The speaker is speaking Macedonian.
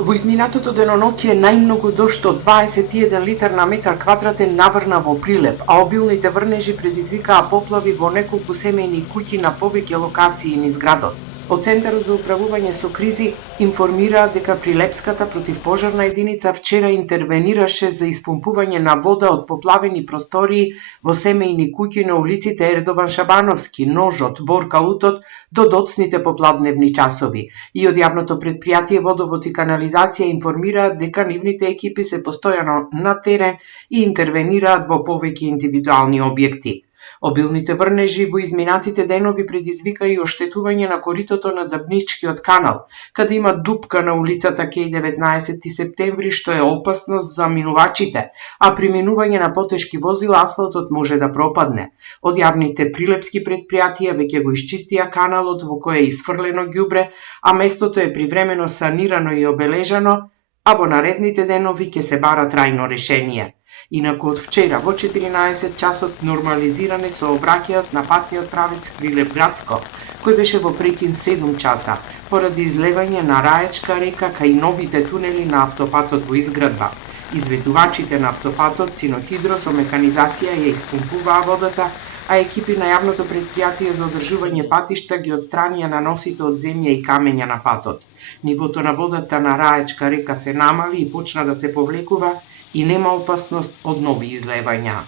Во изминатото деноноќе најмногу дожд од 21 литар на метар квадратен наврна во Прилеп, а обилните врнежи предизвикаа поплави во неколку семејни куќи на повеќе локации низ градот. Од Центарот за управување со кризи информираат дека Прилепската противпожарна единица вчера интервенираше за испумпување на вода од поплавени простории во семејни куќи на улиците Ердован Шабановски, Ножот, Борка Утот до доцните попладневни часови. И од јавното претпријатие Водовод и канализација информираат дека нивните екипи се постојано на терен и интервенираат во повеќе индивидуални објекти. Обилните врнежи во изминатите денови предизвика и оштетување на коритото на Дабничкиот канал, каде има дупка на улицата Кеј 19 септември што е опасност за минувачите, а при минување на потешки возила асфалтот може да пропадне. Од јавните прилепски претпријатија веќе го исчистија каналот во кој е исфрлено ѓубре, а местото е привремено санирано и обележано, а во наредните денови ќе се бара трајно решение. Инаку од вчера во 14 часот нормализиране сообраќајот на патниот правец Прилеп-Градско, кој беше во прекин 7 часа, поради излевање на Раечка река кај новите тунели на автопатот во изградба. Изведувачите на автопатот Синохидро со меканизација ја испумпуваа водата, а екипи на јавното претпријатие за одржување патишта ги отстранија наносите од земја и камења на патот. Нивото на водата на Раечка река се намали и почна да се повлекува и нема опасност од нови излевања.